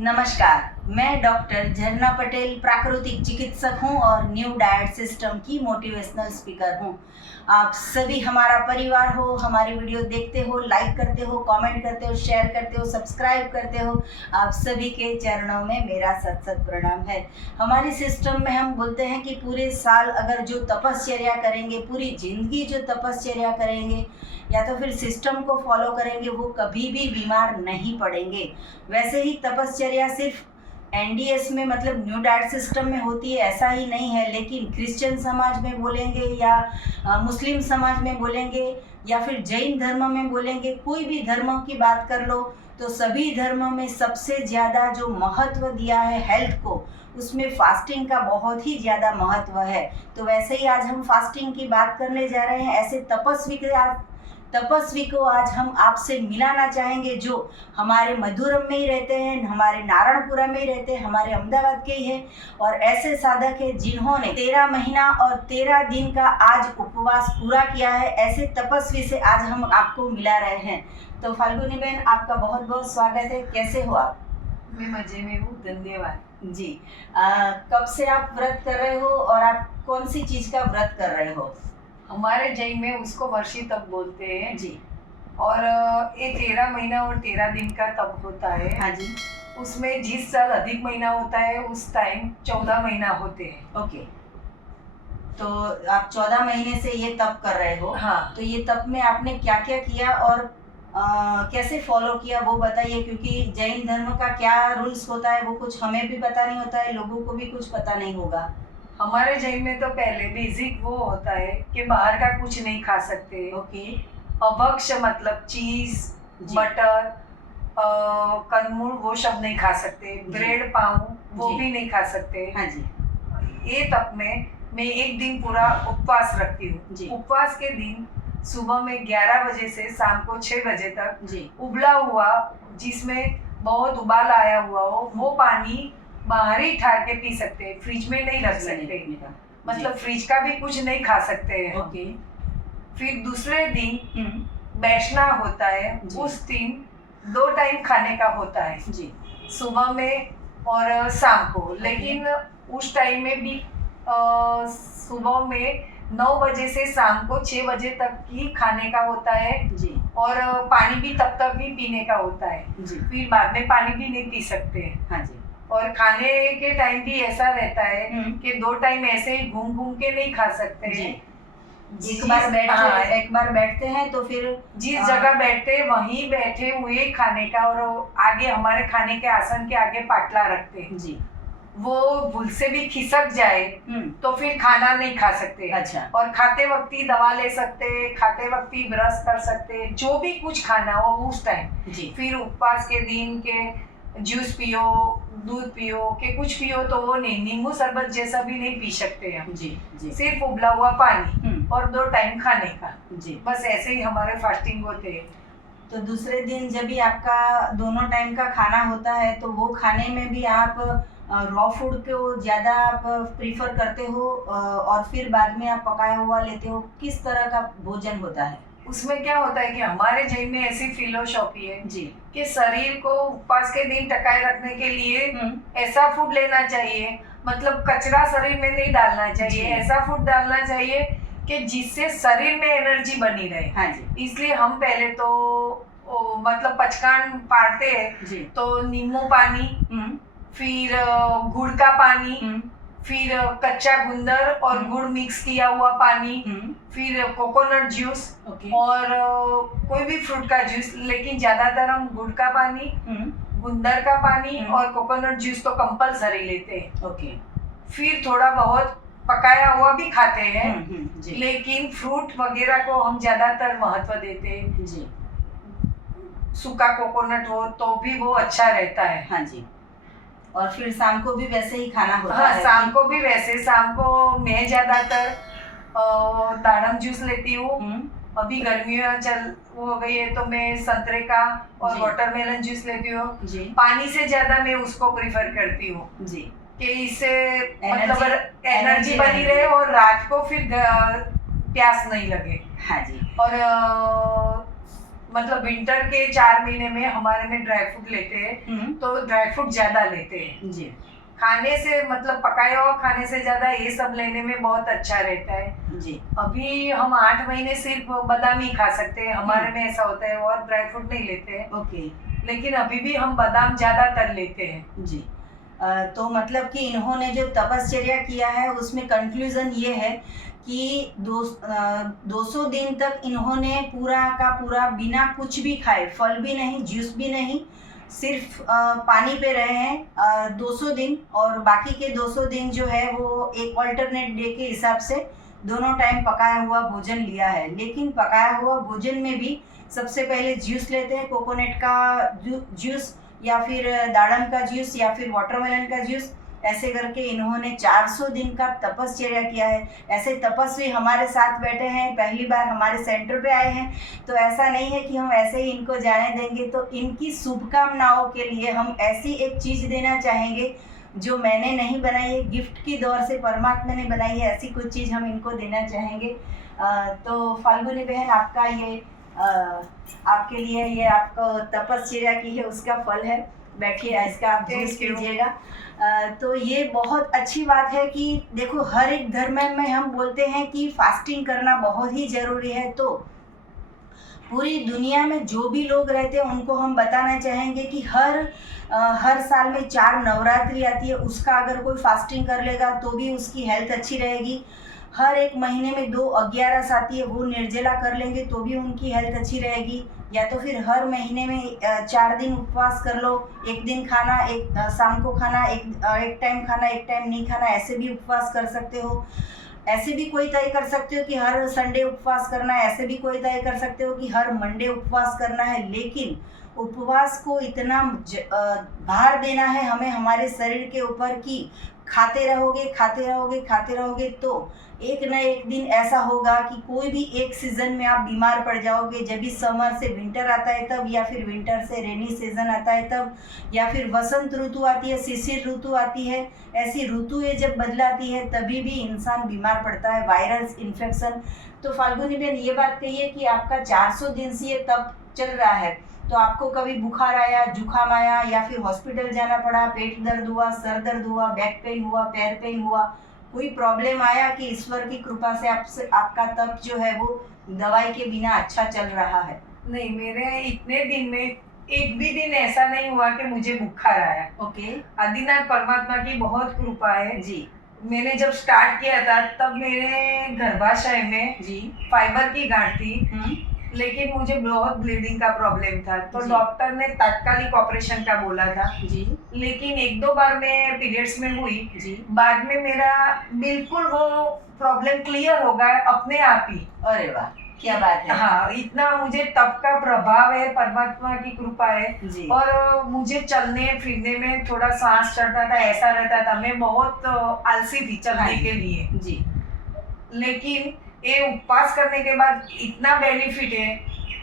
नमस्कार, मैं डॉक्टर झरना पटेल प्राकृतिक चिकित्सक हूं और न्यू डाइट सिस्टम की मोटिवेशनल स्पीकर हूं। आप सभी हमारा परिवार हो, हमारी वीडियो देखते हो, लाइक करते हो, कमेंट करते हो, शेयर करते हो, सब्सक्राइब करते हो। आप सभी के चरणों में मेरा सत सत प्रणाम है। हमारी सिस्टम में हम बोलते हैं कि पूरे साल अगर जो तपश्चर्या करेंगे, पूरी जिंदगी जो तपश्चर्या करेंगे या तो फिर सिस्टम को फॉलो करेंगे, वो कभी भी बीमार नहीं पड़ेंगे। वैसे ही तपश्चर्या सिर्फ एनडीएस में मतलब न्यू डाइट सिस्टम में होती है ऐसा ही नहीं है, लेकिन क्रिश्चियन समाज में बोलेंगे या मुस्लिम समाज में बोलेंगे या फिर जैन धर्म में बोलेंगे, कोई भी धर्म की बात कर लो तो सभी धर्मों में सबसे ज़्यादा जो महत्व दिया है हेल्थ को, उसमें फास्टिंग का बहुत ही ज़्यादा महत्व है। तो वैसे ही आज हम फास्टिंग की बात करने जा रहे हैं। ऐसे तपस्वी को आज हम आपसे मिलाना चाहेंगे जो हमारे मधुरम में ही रहते हैं, हमारे नारायणपुरा में ही रहते हैं, हमारे अहमदाबाद के ही हैं और ऐसे साधक है जिन्होंने 13 महीना और 13 दिन का आज उपवास पूरा किया है। ऐसे तपस्वी से आज हम आपको मिला रहे हैं। तो फाल्गुनी बहन, आपका बहुत बहुत स्वागत है। कैसे हो आप? मैं मजे में हूँ, धन्यवाद जी। कब से आप व्रत कर रहे हो और आप कौन सी चीज़ का व्रत कर रहे हो? हमारे जैन में उसको वर्षी तप बोलते हैं जी। और ये 13 महीना और 13 दिन का तप होता है। हाँ जी। उसमें जिस साल अधिक महीना होता है उस टाइम 14 महीना होते हैं। ओके, तो आप 14 महीने से ये तप कर रहे हो। हाँ। तो ये तप में आपने क्या क्या किया और कैसे फॉलो किया वो बताइए, क्योंकि जैन धर्म का क्या रूल्स होता है वो कुछ हमें भी पता नहीं होता है, लोगों को भी कुछ पता नहीं होगा। हमारे जैन में तो पहले बेसिक वो होता है कि बाहर का कुछ नहीं खा सकते। ओके। अभक्ष्य मतलब चीज, बटर, कंदमूल वो सब नहीं खा सकते। ब्रेड, पाव वो भी नहीं खा सकते। हाँ जी। ये तप में मैं एक दिन पूरा उपवास रखती हूँ। उपवास के दिन सुबह में 11 बजे से शाम को 6 बजे तक उबला हुआ, जिसमें बहुत उबाल आया हुआ हो, वो पानी बाहर ही ठार के पी सकते हैं, फ्रिज में नहीं रख सकते। मतलब फ्रिज का भी कुछ नहीं खा सकते हैं। ओके। फिर दूसरे दिन बैठना होता है। उस दिन 2 टाइम खाने का होता है जी, सुबह में और शाम को। लेकिन उस टाइम में भी सुबह में 9 बजे से शाम को 6 बजे तक ही खाने का होता है जी, और पानी भी तब तक ही पीने का होता है जी। फिर बाद में पानी भी नहीं पी सकते हैं। हाँ जी। और खाने के टाइम भी ऐसा रहता है कि 2 टाइम ऐसे ही घूम घूम के नहीं खा सकते हैं। एक बार बैठते हैं तो फिर जिस जगह बैठते हैं वहीं बैठे हुए खाने का, और आगे हमारे खाने के आसन के आगे पाटला रखते हैं जी। वो भूल से भी खिसक जाए तो फिर खाना नहीं खा सकते। अच्छा। और खाते वक्त ही दवा ले सकते, खाते वक्त ही ब्रश कर सकते, जो भी कुछ खाना हो उस टाइम जी। फिर उपवास के दिन के जूस पियो, दूध पियो के कुछ पियो तो वो नहीं, नींबू शरबत जैसा भी नहीं पी सकते हम जी। सिर्फ उबला हुआ पानी और 2 टाइम खाने का जी। बस ऐसे ही हमारे फास्टिंग होते हैं। तो दूसरे दिन जब भी आपका दोनों टाइम का खाना होता है तो वो खाने में भी आप रॉ फूड को ज़्यादा आप प्रीफर करते हो और फिर बाद में आप पकाया हुआ लेते हो? किस तरह का भोजन होता है उसमें? क्या होता है कि हमारे जैन में ऐसी फिलोसॉफी है जी कि शरीर को उपवास के दिन टकाए रखने के लिए ऐसा फूड लेना चाहिए, मतलब कचरा शरीर में नहीं डालना चाहिए, ऐसा फूड डालना चाहिए कि जिससे शरीर में एनर्जी बनी रहे। हाँ जी। इसलिए हम पहले तो मतलब पचकान पाड़ते हैं तो नींबू पानी, फिर गुड़ का पानी, फिर कच्चा गुंदर और गुड़ मिक्स किया हुआ पानी, फिर कोकोनट जूस और कोई भी फ्रूट का जूस, लेकिन ज्यादातर हम गुड़ का पानी, गुंदर का पानी और कोकोनट जूस तो कंपलसरी लेते हैं। ओके। फिर थोड़ा बहुत पकाया हुआ भी खाते हैं लेकिन फ्रूट वगैरह को हम ज्यादातर महत्व देते हैं जी। सूखा कोकोनट हो तो भी वो अच्छा रहता है। हाँ जी। और फिर शाम को भी वैसे ही खाना होता है? शाम को भी वैसे। शाम को मैं ज्यादातर दाड़म जूस लेती हूँ। अभी गर्मियाँ चल हो गई है तो मैं संतरे का और वाटरमेलन जूस लेती हूँ। पानी से ज्यादा मैं उसको प्रिफर करती हूँ जी, कि इससे मतलब एनर्जी बनी रहे और रात को फिर प्यास नहीं लगे। हाँ जी। और मतलब विंटर के 4 महीने में हमारे में ड्राई फ्रूट लेते हैं तो ड्राई फ्रूट ज्यादा लेते हैं जी। खाने से मतलब पकाया हुआ खाने से ज्यादा ये सब लेने में बहुत अच्छा रहता है जी। अभी हम 8 महीने सिर्फ बादाम ही खा सकते हैं, हमारे में ऐसा होता है और ड्राई फ्रूट नहीं लेते हैं। ओके। लेकिन अभी भी हम बादाम ज्यादातर लेते हैं। जी। तो मतलब कि इन्होंने जो तपश्चर्या किया है उसमें कंक्लूजन ये है कि 200 दिन तक इन्होंने पूरा का पूरा बिना कुछ भी खाए, फल भी नहीं, जूस भी नहीं, सिर्फ पानी पे रहे हैं 200 दिन, और बाकी के 200 दिन जो है वो एक ऑल्टरनेट डे के हिसाब से दोनों टाइम पकाया हुआ भोजन लिया है। लेकिन पकाया हुआ भोजन में भी सबसे पहले जूस लेते हैं, कोकोनट का जूस या फिर दाड़म का जूस या फिर वाटरमेलन का जूस। ऐसे करके इन्होंने 400 दिन का तपश्चर्या किया है। ऐसे तपस्वी हमारे साथ बैठे हैं, पहली बार हमारे सेंटर पे आए हैं, तो ऐसा नहीं है कि हम ऐसे ही इनको जाने देंगे। तो इनकी शुभकामनाओं के लिए हम ऐसी एक चीज़ देना चाहेंगे जो मैंने नहीं बनाई है, गिफ्ट की दौर से परमात्मा ने बनाई है, ऐसी कुछ चीज़ हम इनको देना चाहेंगे। तो फाल्गुनी बहन, आपका ये आपके लिए ये आपको तपश्चर्या की है उसका फल है, बैठिए इसका आप जूस पीजिएगा। तो ये बहुत अच्छी बात है कि देखो हर एक धर्म में हम बोलते हैं कि फास्टिंग करना बहुत ही ज़रूरी है। तो पूरी दुनिया में जो भी लोग रहते हैं उनको हम बताना चाहेंगे कि हर साल में 4 नवरात्रि आती है, उसका अगर कोई फास्टिंग कर लेगा तो भी उसकी हेल्थ अच्छी रहेगी। हर एक महीने में 2 11 आती है, वो निर्जला कर लेंगे तो भी उनकी हेल्थ अच्छी रहेगी। या तो फिर हर महीने में 4 दिन उपवास कर लो, एक दिन खाना, एक शाम को खाना, एक टाइम खाना, एक टाइम नहीं खाना, ऐसे भी उपवास कर सकते हो। ऐसे भी कोई तय कर सकते हो कि हर संडे उपवास करना है, ऐसे भी कोई तय कर सकते हो कि हर मंडे उपवास करना है। लेकिन उपवास को इतना भार देना है हमें हमारे शरीर के ऊपर कि खाते रहोगे खाते रहोगे खाते रहोगे तो एक न एक दिन ऐसा होगा कि कोई भी एक सीज़न में आप बीमार पड़ जाओगे। जब भी समर से विंटर आता है तब, या फिर विंटर से रेनी सीजन आता है तब, या फिर वसंत ऋतु आती है, शिशिर ऋतु आती है, ऐसी ऋतुएं जब बदलाती है तभी भी इंसान बीमार पड़ता है, वायरल इन्फेक्शन। तो फाल्गुनी बहन, ये बात कहिए कि आपका 400 दिन से ये तब चल रहा है, तो आपको कभी बुखार आया, जुकाम आया, या फिर हॉस्पिटल जाना पड़ा, पेट दर्द हुआ, सर दर्द हुआ, बैक पेन हुआ, पैर पेन हुआ, कोई प्रॉब्लम आया कि ईश्वर की कृपा से आपका तप जो है वो दवाई के बिना अच्छा चल रहा है? नहीं, मेरे इतने दिन में एक भी दिन ऐसा नहीं हुआ कि मुझे बुखार आया। ओके। आदिनाथ परमात्मा की बहुत कृपा है जी। मैंने जब स्टार्ट किया था तब मेरे गर्भाशय में जी फाइबर की गांठ थी, लेकिन मुझे बहुत ब्लीडिंग का प्रॉब्लम था, तो डॉक्टर ने तात्कालिक ऑपरेशन का बोला था जी। लेकिन 1-2 बार मैं पीरियड्स में हुई जी। बाद में मेरा बिल्कुल वो प्रॉब्लम क्लियर हो गया अपने आप ही। अरे वाह, क्या बात है। हाँ, इतना मुझे तप का प्रभाव है, परमात्मा की कृपा है जी। और मुझे चलने फिरने में थोड़ा सांस चढ़ता था, ऐसा रहता था, मैं बहुत आलसी थी चलने के लिए जी। लेकिन ये उपवास करने के बाद इतना बेनिफिट है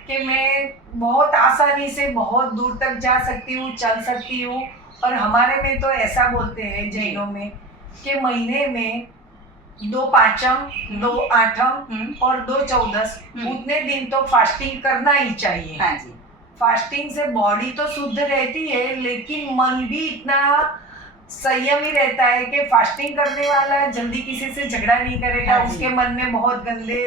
कि मैं बहुत आसानी से बहुत दूर तक जा सकती हूँ, चल सकती हूँ। और हमारे में तो ऐसा बोलते हैं जैनों में कि महीने में 2 पाँचम, 2 आठम और 2 चौदस उतने दिन तो फास्टिंग करना ही चाहिए। हाँ जी। फास्टिंग से बॉडी तो शुद्ध रहती है लेकिन मन भी इतना संयमी रहता है कि फास्टिंग करने वाला जल्दी किसी से झगड़ा नहीं करेगा। हाँ, उसके मन में बहुत गंदे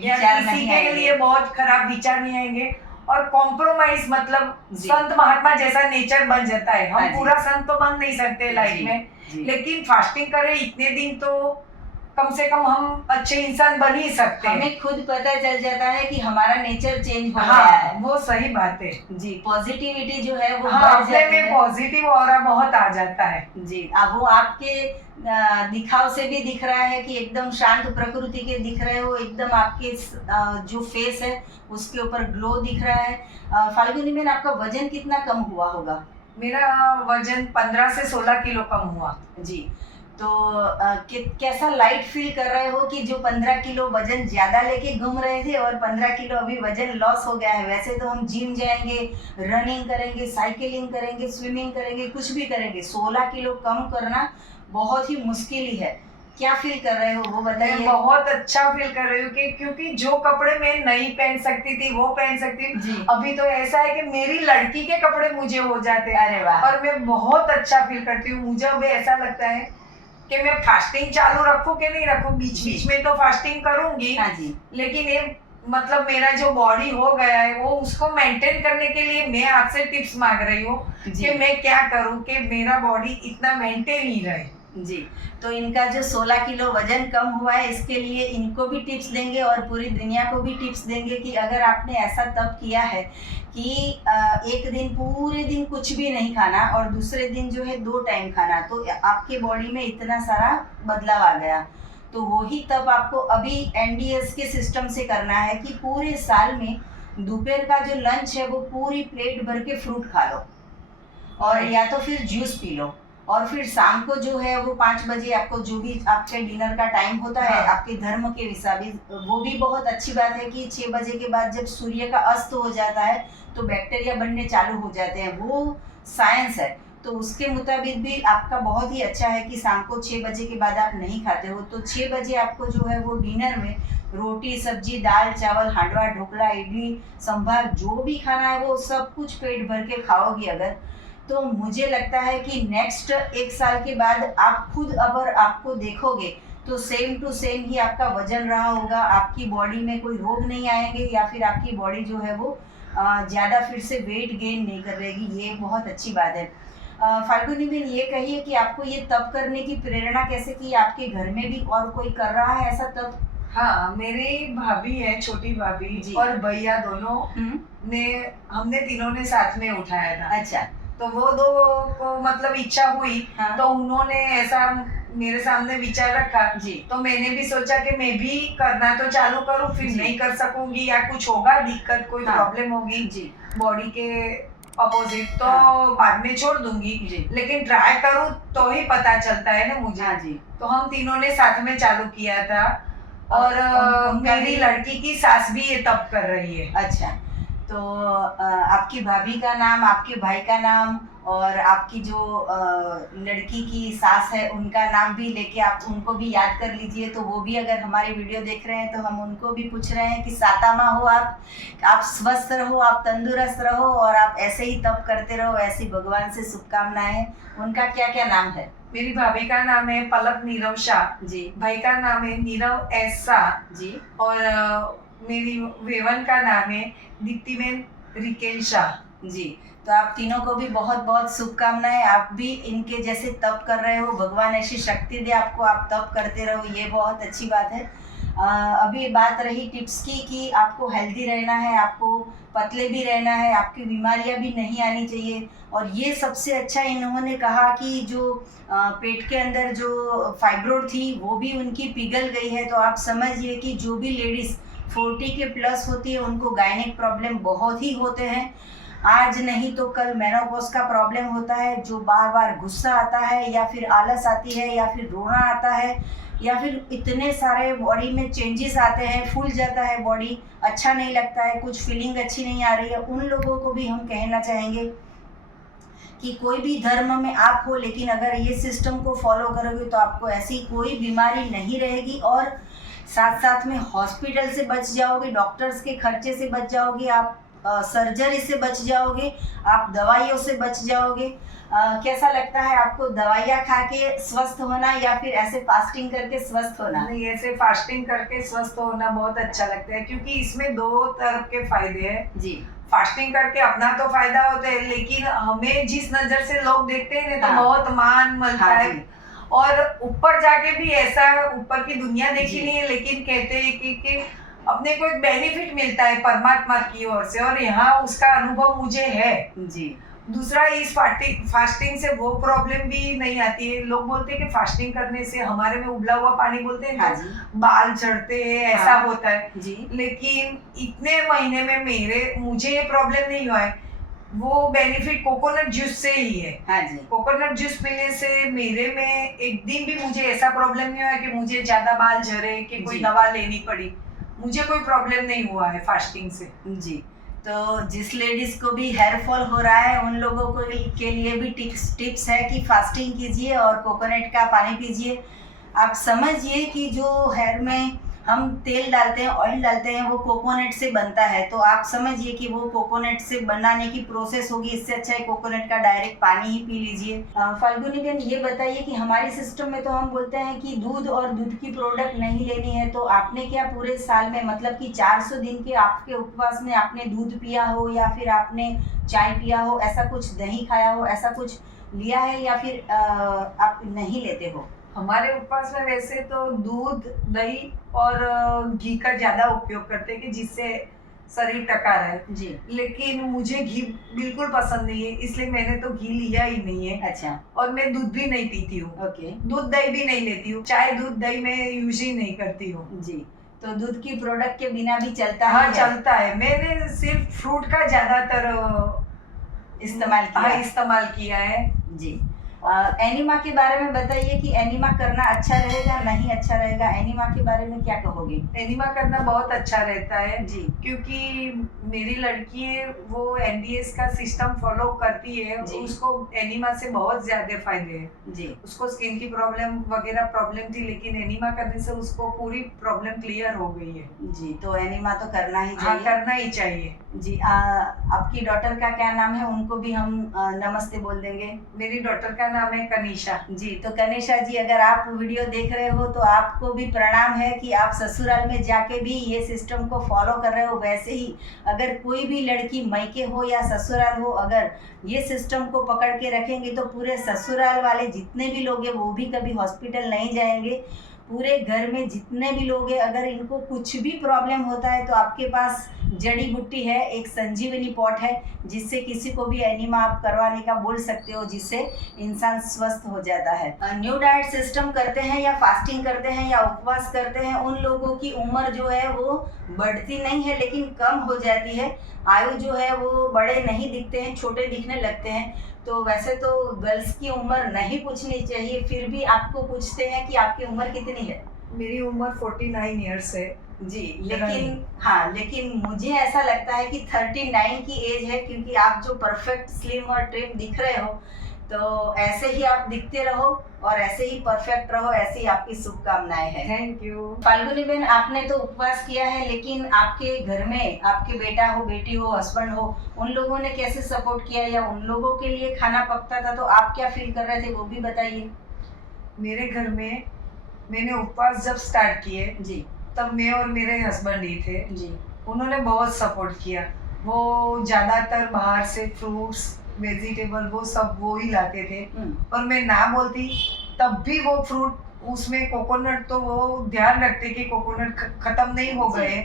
या विचार किसी नहीं के आएंगे। लिए बहुत खराब विचार नहीं आएंगे और कॉम्प्रोमाइज मतलब जी। संत महात्मा जैसा नेचर बन जाता है। हाँ हम जी। पूरा संत तो बन नहीं सकते लाइफ जी, में जी। लेकिन फास्टिंग करें इतने दिन तो कम से कम हम अच्छे इंसान बन ही सकते हैं। हमें खुद पता चल जाता है कि हमारा नेचर चेंज हो गया हाँ, है। वो सही बात है जी, पॉजिटिविटी जो है वो हाँ, बढ़ अपने जाती में है। पॉजिटिव ऑरा बहुत आ जाता है। जी, अब वो आपके दिखाव से भी दिख रहा है कि एकदम शांत प्रकृति के दिख रहे हो, एकदम आपके जो फेस है उसके ऊपर ग्लो दिख रहा है। फाल्गुनी बहन, आपका वजन कितना कम हुआ होगा? मेरा वजन 15 से 16 किलो कम हुआ। जी, तो कैसा लाइट फील कर रहे हो कि जो 15 किलो वजन ज्यादा लेके घूम रहे थे और 15 किलो अभी वजन लॉस हो गया है? वैसे तो हम जिम जाएंगे, रनिंग करेंगे, साइकिलिंग करेंगे, स्विमिंग करेंगे, कुछ भी करेंगे, 16 किलो कम करना बहुत ही मुश्किल ही है। क्या फील कर रहे हो वो मैं बताइए। बहुत अच्छा फील कर रही हूँ कि क्योंकि जो कपड़े मैं नहीं पहन सकती थी वो पहन सकती जी। हूँ। अभी तो ऐसा है कि मेरी लड़की के कपड़े मुझे हो जाते हैं। अरे वाह। और मैं बहुत अच्छा फील करती हूँ। मुझे अभी ऐसा लगता है कि मैं फास्टिंग चालू रखूं कि नहीं रखूं, बीच बीच में तो फास्टिंग करूंगी। हाँ जी। लेकिन ये मतलब मेरा जो बॉडी हो गया है वो उसको मेंटेन करने के लिए मैं आपसे टिप्स मांग रही हूँ कि मैं क्या करूँ कि मेरा बॉडी इतना मेंटेन ही रहे। जी, तो इनका जो 16 किलो वजन कम हुआ है इसके लिए इनको भी टिप्स देंगे और पूरी दुनिया को भी टिप्स देंगे कि अगर आपने ऐसा तब किया है कि एक दिन पूरे दिन कुछ भी नहीं खाना और दूसरे दिन जो है 2 टाइम खाना, तो आपके बॉडी में इतना सारा बदलाव आ गया। तो वही तब आपको अभी एनडीएस के सिस्टम से करना है कि पूरे साल में दोपहर का जो लंच है वो पूरी प्लेट भर के फ्रूट खा लो और या तो फिर जूस पी लो, और फिर शाम को जो है वो 5 बजे आपको जो भी आपके डिनर का टाइम होता है आपके धर्म के हिसाब से, वो भी बहुत अच्छी बात है कि 6 बजे के बाद जब सूर्य का अस्त हो जाता है तो बैक्टीरिया बनने चालू हो जाते हैं, वो साइंस है। तो उसके मुताबिक भी आपका बहुत ही अच्छा है कि शाम को 6 बजे के बाद आप नहीं खाते हो, तो 6 बजे आपको जो है वो डिनर में रोटी सब्जी दाल चावल हांडवा ढोकला इडली संभार जो भी खाना है वो सब कुछ पेट भर के खाओगी अगर, तो मुझे लगता है कि नेक्स्ट 1 साल के बाद आप खुद अगर आपको देखोगे तो सेम टू सेम ही आपका वजन रहा होगा, आपकी बॉडी में कोई रोग नहीं आएंगे या फिर आपकी बॉडी जो है वो ज़्यादा फिर से वेट गेन नहीं करेगी। ये बहुत अच्छी बात है। फाल्गुनी बहन ये कहिए कि आपको ये तप करने की प्रेरणा कैसे की, आपके घर में भी और कोई कर रहा है ऐसा तप? हाँ, मेरी भाभी है, छोटी भाभी और भैया दोनों ने, हमने तीनों ने साथ में उठाया था। अच्छा, तो वो दो को मतलब इच्छा हुई। तो उन्होंने ऐसा मेरे सामने विचार रखा जी, तो मैंने भी सोचा कि मैं भी करना तो चालू करूँ, फिर नहीं कर सकूंगी या कुछ होगा दिक्कत कोई प्रॉब्लम होगी जी बॉडी के अपोजिट तो बाद में छोड़ दूंगी, लेकिन ट्राई करूँ तो ही पता चलता है ना मुझे। जी, तो हम तीनों ने साथ में चालू किया था और मेरी लड़की की सास भी ये तप कर रही है। अच्छा, तो आपकी भाभी का नाम, आपके भाई का नाम और आपकी जो लड़की की सास है उनका नाम भी लेके आप उनको भी याद कर लीजिए। तो वो भी अगर हमारी वीडियो देख रहे हैं तो हम उनको भी पूछ रहे हैं कि सातामा हो आप स्वस्थ रहो, आप तंदुरुस्त रहो और आप ऐसे ही तप करते रहो, ऐसी भगवान से शुभकामनाएं। उनका क्या क्या नाम है? मेरी भाभी का नाम है पलक नीरव शाह जी, भाई का नाम है नीरव एस शाह जी, और मेरी वेवन का नाम है दीप्तिबेन रिकेल शाह जी। तो आप तीनों को भी बहुत बहुत शुभकामनाएं। आप भी इनके जैसे तप कर रहे हो, भगवान ऐसी शक्ति दे आपको, आप तप करते रहो, ये बहुत अच्छी बात है। अभी बात रही टिप्स की कि आपको हेल्दी रहना है, आपको पतले भी रहना है, आपकी बीमारियां भी नहीं आनी चाहिए। और ये सबसे अच्छा इन्होंने कहा कि जो पेट के अंदर जो फाइब्रोड थी वो भी उनकी पिघल गई है। तो आप समझिए कि जो भी लेडीज़ 40 के प्लस होती है उनको गायनिक प्रॉब्लम बहुत ही होते हैं, आज नहीं तो कल मेनोपॉज का प्रॉब्लम होता है, जो बार बार गुस्सा आता है या फिर आलस आती है या फिर रोना आता है या फिर इतने सारे बॉडी में चेंजेस आते हैं, फूल जाता है बॉडी, अच्छा नहीं लगता है, कुछ फीलिंग अच्छी नहीं आ रही है, उन लोगों को भी हम कहना चाहेंगे कि कोई भी धर्म में आप हो लेकिन अगर ये सिस्टम को फॉलो करोगे तो आपको ऐसी कोई बीमारी नहीं रहेगी और साथ साथ में हॉस्पिटल से बच जाओगे, डॉक्टर्स के खर्चे से बच जाओगे, आप सर्जरी से बच जाओगे, आप दवाइयों से बच जाओगे। कैसा लगता है आपको दवाइयाँ खा के स्वस्थ होना या फिर ऐसे फास्टिंग करके स्वस्थ होना? नहीं, ऐसे फास्टिंग करके स्वस्थ होना बहुत अच्छा लगता है क्योंकि इसमें 2 तरफ के फायदे हैं जी। फास्टिंग करके अपना तो फायदा होता है लेकिन हमें जिस नजर से लोग देखते हैं तो बहुत मान मिलता है और ऊपर जाके भी ऐसा ऊपर की दुनिया देखी नहीं है लेकिन कहते हैं कि अपने को एक बेनिफिट मिलता है परमात्मा की ओर से और यहाँ उसका अनुभव मुझे है जी। दूसरा, इस फास्टिंग से वो प्रॉब्लम भी नहीं आती है। लोग बोलते हैं कि फास्टिंग करने से हमारे में उबला हुआ पानी बोलते हैं ना, बाल झड़ते हैं, ऐसा होता है जी। लेकिन इतने महीने में मुझे ये प्रॉब्लम नहीं हुआ है। वो बेनिफिट कोकोनट जूस से ही है। हाँ जी, कोकोनट जूस पीने से मेरे में एक दिन भी मुझे ऐसा प्रॉब्लम नहीं हुआ कि मुझे ज्यादा बाल झड़े कि कोई दवा लेनी पड़ी, मुझे कोई प्रॉब्लम नहीं हुआ है फास्टिंग से जी। तो जिस लेडीज को भी हेयर फॉल हो रहा है उन लोगों को के लिए भी टिप्स है कि फास्टिंग कीजिए और कोकोनट का पानी पीजिए। आप समझिए कि जो हेयर में हम तेल डालते हैं, ऑयल डालते हैं, वो कोकोनट से बनता है। तो आप समझिए कि वो कोकोनट से बनाने की प्रोसेस होगी। इससे अच्छा है कोकोनट का डायरेक्ट पानी ही पी लीजिए। फाल्गुनी बहन, ये बताइए कि हमारे सिस्टम में तो हम बोलते हैं कि दूध और दूध की प्रोडक्ट नहीं लेनी है, तो आपने क्या पूरे साल में, मतलब कि 400 दिन के आपके उपवास में आपने दूध पिया हो या फिर आपने चाय पिया हो, ऐसा कुछ दही खाया हो, ऐसा कुछ लिया है या फिर आप नहीं लेते हो? हमारे उपवास में वैसे तो दूध, दही और घी का ज्यादा उपयोग करते हैं कि जिससे शरीर टका रहे जी। लेकिन मुझे घी बिल्कुल पसंद नहीं है, इसलिए मैंने तो घी लिया ही नहीं है। अच्छा। और मैं दूध भी नहीं पीती हूँ। ओके। दूध दही भी नहीं लेती हूँ, चाय दूध दही मैं यूज ही नहीं करती हूँ। जी। तो दूध की प्रोडक्ट के बिना भी चलता हाँ, है? चलता है। मैंने सिर्फ फ्रूट का ज्यादातर इस्तेमाल किया है। जी। एनिमा के बारे में बताइए कि एनिमा करना अच्छा रहेगा, नहीं अच्छा रहेगा? एनिमा के बारे में क्या कहोगे? एनिमा करना बहुत अच्छा रहता है जी। क्योंकि मेरी लड़की है, वो एनडीएस का सिस्टम फॉलो करती है, उसको एनिमा से बहुत ज्यादा फायदे हैं। जी। उसको स्किन की प्रॉब्लम थी, लेकिन एनिमा करने से उसको पूरी प्रॉब्लम क्लियर हो गई है। जी, तो एनिमा तो करना ही चाहिए। हाँ, करना ही चाहिए। जी। आपकी डॉटर का क्या नाम है? उनको भी हम नमस्ते बोल देंगे। मेरी डॉटर का नाम है कनिशा। जी। तो कनिशा जी, अगर आप वीडियो देख रहे हो तो आपको भी प्रणाम है कि आप ससुराल में जाके भी ये सिस्टम को फॉलो कर रहे हो। वैसे ही अगर कोई भी लड़की मायके हो या ससुराल हो, अगर ये सिस्टम को पकड़ के रखेंगे तो पूरे ससुराल वाले जितने भी लोग हैं वो भी कभी हॉस्पिटल नहीं जाएंगे। पूरे घर में जितने भी लोग हैं, अगर इनको कुछ भी प्रॉब्लम होता है तो आपके पास जड़ी बूटी है, एक संजीवनी पॉट है, जिससे किसी को भी एनिमा आप करवाने का बोल सकते हो, जिससे इंसान स्वस्थ हो जाता है। न्यू डाइट सिस्टम करते हैं या फास्टिंग करते हैं या उपवास करते हैं, उन लोगों की उम्र जो है वो बढ़ती नहीं है लेकिन कम हो जाती है। आयु जो है वो बड़े नहीं दिखते हैं, छोटे दिखने लगते हैं। तो वैसे तो गर्ल्स की उम्र नहीं पूछनी चाहिए, फिर भी आपको पूछते हैं कि आपकी उम्र कितनी है? मेरी उम्र 49 ईयर्स है। जी। लेकिन मुझे ऐसा लगता है कि 39 की एज है, क्योंकि आप जो परफेक्ट स्लिम और ट्रिम दिख रहे हो, तो ऐसे ही आप दिखते रहो और ऐसे ही परफेक्ट रहो, ऐसी आपकी शुभकामनाएं हैं। Thank you. फाल्गुनी बहन, आपने तो उपवास किया है, लेकिन आपके घर में आपके बेटा हो, बेटी हो, हस्बैंड हो, उन लोगों ने कैसे सपोर्ट किया या उन लोगों के लिए खाना पकता था तो आप क्या फील कर रहे थे, वो भी बताइए। मेरे घर में मैंने उपवास जब स्टार्ट किए जी, तब मैं और मेरे हस्बैंड ही थे जी। उन्होंने बहुत सपोर्ट किया। वो ज़्यादातर बाहर से फ्रूट्स, वेजिटेबल वो सब वो ही लाते थे और मैं ना बोलती तब भी वो फ्रूट, उसमें कोकोनट, तो वो ध्यान रखते कि कोकोनट खत्म नहीं हो गए,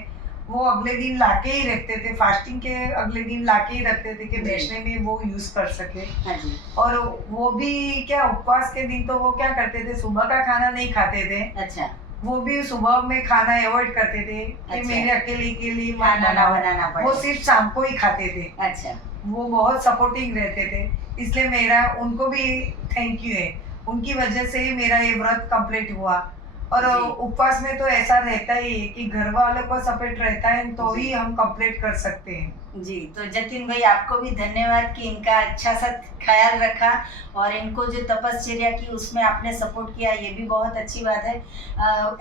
वो अगले दिन लाके ही रखते थे, फास्टिंग के अगले दिन लाके ही रखते थे कि बेचने में वो यूज कर सके। हाँ जी। और वो भी क्या, उपवास के दिन तो वो क्या करते थे, सुबह का खाना नहीं खाते थे। अच्छा। वो भी सुबह में खाना अवॉइड करते थे कि अच्छा। मेरे अकेले के लिए खाना ना बनाना पड़े। वो सिर्फ शाम को ही खाते थे। अच्छा। वो बहुत सपोर्टिंग रहते थे, इसलिए मेरा उनको भी थैंक यू है। उनकी वजह से ही मेरा ये व्रत कंप्लीट हुआ। और उपवास में तो ऐसा रहता ही है कि घर वालों को सपोर्ट रहता है तो ही हम कंप्लीट कर सकते हैं। जी। तो जतिन भाई, आपको भी धन्यवाद कि इनका अच्छा सा ख्याल रखा और इनको जो तपश्चर्या की उसमें आपने सपोर्ट किया, ये भी बहुत अच्छी बात है।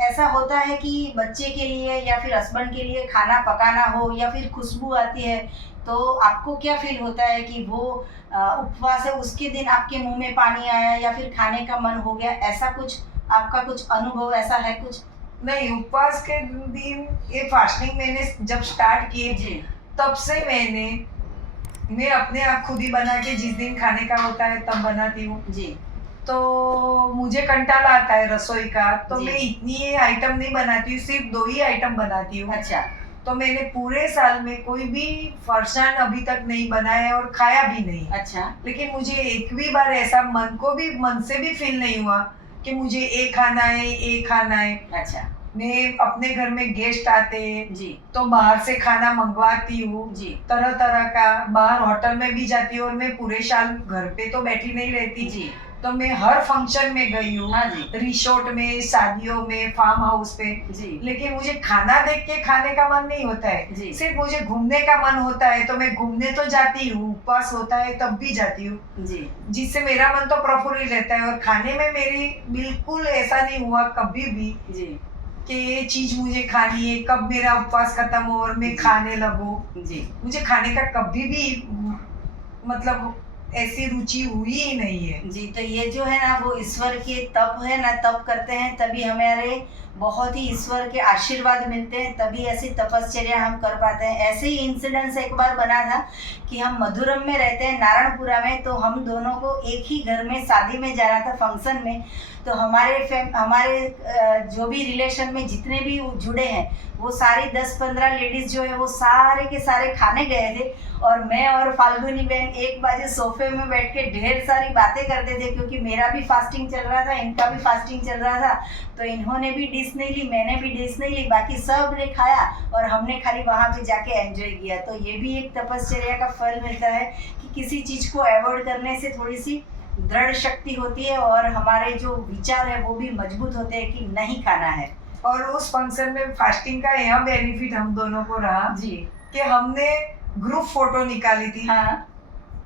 ऐसा होता है कि बच्चे के लिए या फिर हस्बैंड के लिए खाना पकाना हो या फिर खुशबू आती है, तो आपको क्या फील होता है कि वो उपवास है उसके दिन आपके मुंह में पानी आया या फिर खाने का मन हो गया, ऐसा कुछ आपका कुछ अनुभव ऐसा है कुछ? नहीं, उपवास के दिन ये फास्टिंग मैंने जब स्टार्ट किए जी, तब से मैं अपने आप खुद ही बना के जिस दिन खाने का होता है तब बनाती हूँ। जी। तो मुझे कंटाला आता है रसोई का, तो जी। मैं इतनी आइटम नहीं बनाती हूँ, सिर्फ 2 ही आइटम बनाती हूँ। अच्छा। तो मैंने पूरे साल में कोई भी फरसान अभी तक नहीं बनाया और खाया भी नहीं। अच्छा। लेकिन मुझे एक भी बार ऐसा मन से भी फील नहीं हुआ कि मुझे ये खाना है। अच्छा। मैं अपने घर में गेस्ट आते हैं जी, तो बाहर से खाना मंगवाती हूँ, जी। तरह तरह का। बाहर होटल में भी जाती हूँ और मैं पूरे साल घर पे तो बैठी नहीं रहती। जी। तो मैं हर फंक्शन में गई हूँ। हाँ जी। रिसोर्ट में, शादियों में, फार्म हाउस पे जी। लेकिन मुझे खाना देख के खाने का मन नहीं होता है जी। सिर्फ मुझे घूमने का मन होता है। तो मैं घूमने तो जाती हूँ, उपवास होता है तब भी जाती हूँ जी। जिससे मेरा मन तो प्रफुल्लित रहता है। और खाने में मेरी बिल्कुल ऐसा नहीं हुआ कभी भी जी। कि ये चीज मुझे खानी है, कब मेरा उपवास खत्म हो और मैं खाने लगूं। जी। मुझे खाने का कभी भी मतलब ऐसी रुचि हुई ही नहीं है। जी, तो ये जो है ना वो ईश्वर के तप है ना, तप करते हैं तभी हमारे बहुत ही ईश्वर के आशीर्वाद मिलते हैं, तभी ऐसी तपश्चर्या हम कर पाते हैं। ऐसे ही इंसिडेंस एक बार बना था कि हम मधुरम में रहते हैं, नारायणपुरा में, तो हम दोनों को एक ही घर में शादी में जाना था, फंक्शन में। तो हमारे जो भी रिलेशन में जितने भी जुड़े हैं वो सारी 10-15 लेडीज़ जो है वो सारे के सारे खाने गए थे, और मैं और फाल्गुनी बहन एक बाजू सोफे में बैठ के ढेर सारी बातें करते थे, क्योंकि मेरा भी फास्टिंग चल रहा था, इनका भी फास्टिंग चल रहा था। तो इन्होंने भी डिश नहीं ली, मैंने भी डिश नहीं ली, बाकी सब ने खाया और हमने खाली वहाँ पे जाके एंजॉय किया। तो ये भी एक तपश्चर्या का फल मिलता है कि किसी चीज़ को अवॉइड करने से थोड़ी सी दृढ़ शक्ति होती है और हमारे जो विचार है वो भी मजबूत होते हैं कि नहीं खाना है। और उस फंक्शन में फास्टिंग का यह बेनिफिट हम दोनों को रहा जी कि हमने ग्रुप फोटो निकाली थी। हाँ।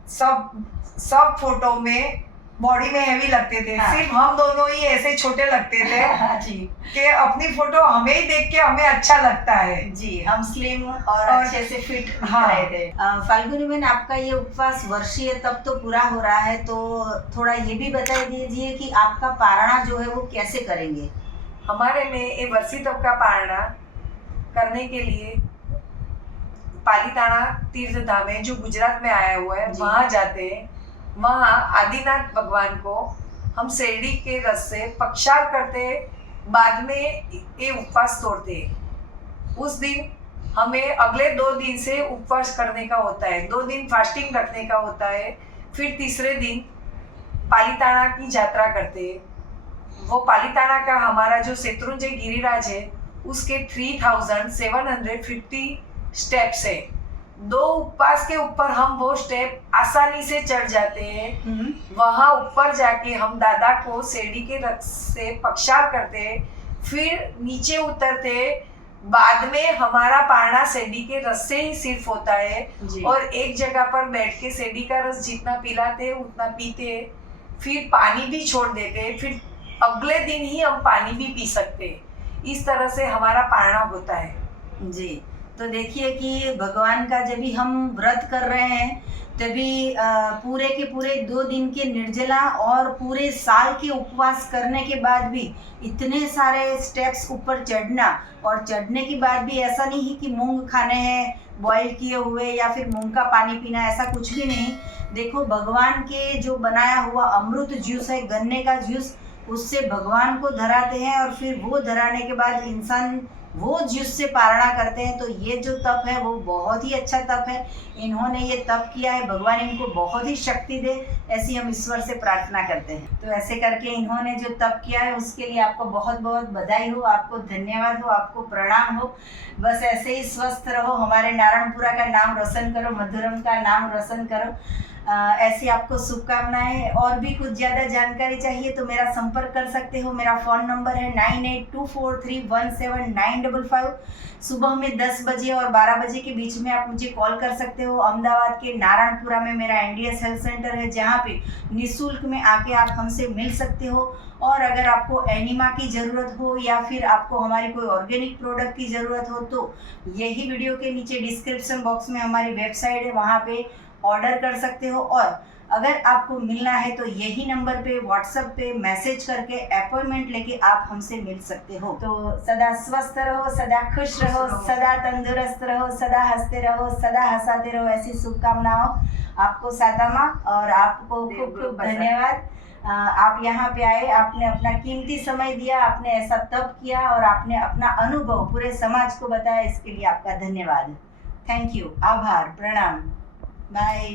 सब फोटो में बॉडी में हेवी लगते थे। हाँ। सिर्फ हम दोनों ही ऐसे छोटे लगते थे हाँ जी। कि अपनी फोटो हमें ही देख के हमें अच्छा लगता है। जी, हम स्लिम और अच्छे से फिट दिख रहे थे। फाल्गुनी बहन, आपका ये उपवास वर्षीय तब तो पूरा हो रहा है, तो थोड़ा ये भी बता दीजिए कि आपका पारणा जो है वो कैसे करेंगे? हमारे में ये वर्षी तप का पारणा करने के लिए पालीताना तीर्थ धाम है जो गुजरात में आया हुआ है, वहाँ जाते हैं। वहाँ आदिनाथ भगवान को हम शेरडी के रस से पक्षार करते, बाद में ये उपवास तोड़ते। उस दिन हमें अगले 2 दिन से उपवास करने का होता है, 2 दिन फास्टिंग रखने का होता है। फिर तीसरे दिन पालीताना की यात्रा करते। वो पालीताना का हमारा जो शत्रुंजय गिरिराज है उसके 3750 स्टेप्स है। 2 उपवास के ऊपर हम वो स्टेप आसानी से चढ़ जाते हैं। वहाँ ऊपर जाके हम दादा को शेरडी के रस से पक्षार करते, फिर नीचे उतरते। बाद में हमारा पारणा शेरडी के रस से ही सिर्फ होता है और एक जगह पर बैठ के शेरडी का रस जितना पिलाते उतना पीते, फिर पानी भी छोड़ देते, फिर अगले दिन ही हम पानी भी पी सकते। इस तरह से हमारा पारणा होता है। जी, तो देखिए कि भगवान का जब भी हम व्रत कर रहे हैं तभी पूरे के पूरे 2 दिन के निर्जला और पूरे साल के उपवास करने के बाद भी इतने सारे स्टेप्स ऊपर चढ़ना, और चढ़ने के बाद भी ऐसा नहीं है कि मूंग खाने हैं बॉईल किए हुए या फिर मूंग का पानी पीना, ऐसा कुछ भी नहीं। देखो, भगवान के जो बनाया हुआ अमृत जूस है, गन्ने का जूस, उससे भगवान को धराते हैं और फिर वो धराने के बाद इंसान वो जूस से पारणा करते हैं। तो ये जो तप है वो बहुत ही अच्छा तप है। इन्होंने ये तप किया है, भगवान इनको बहुत ही शक्ति दे, ऐसी हम ईश्वर से प्रार्थना करते हैं। तो ऐसे करके इन्होंने जो तप किया है उसके लिए आपको बहुत बहुत बधाई हो, आपको धन्यवाद हो, आपको प्रणाम हो। बस ऐसे ही स्वस्थ रहो, हमारे नारायणपुरा का नाम रोशन करो, मधुरम का नाम रोशन करो। ऐसी आपको शुभकामनाएं। और भी कुछ ज़्यादा जानकारी चाहिए तो मेरा संपर्क कर सकते हो। मेरा फ़ोन नंबर है 9824317955। सुबह में 10 बजे और 12 बजे के बीच में आप मुझे कॉल कर सकते हो। अहमदाबाद के नारायणपुरा में मेरा NDS हेल्थ सेंटर है, जहाँ पे निःशुल्क में आके आप हमसे मिल सकते हो। और अगर आपको एनिमा की ज़रूरत हो या फिर आपको हमारी कोई ऑर्गेनिक प्रोडक्ट की ज़रूरत हो तो यही वीडियो के नीचे डिस्क्रिप्शन बॉक्स में हमारी वेबसाइट है, वहाँ पे ऑर्डर कर सकते हो। और अगर आपको मिलना है तो यही नंबर पे व्हाट्सएप पे मैसेज करके अपॉइंटमेंट लेके आप हमसे मिल सकते हो। तो सदा स्वस्थ रहो, सदा खुश रहो, सदा तंदुरुस्त रहो, सदा हंसते रहो, सदा हंसाते रहो, ऐसी शुभकामनाओं आपको सातामा। और आपको खूब खूब धन्यवाद। आप यहाँ पे आए, आपने अपना कीमती समय दिया, आपने ऐसा तप किया और आपने अपना अनुभव पूरे समाज को बताया, इसके लिए आपका धन्यवाद। थैंक यू, आभार, प्रणाम, बाय।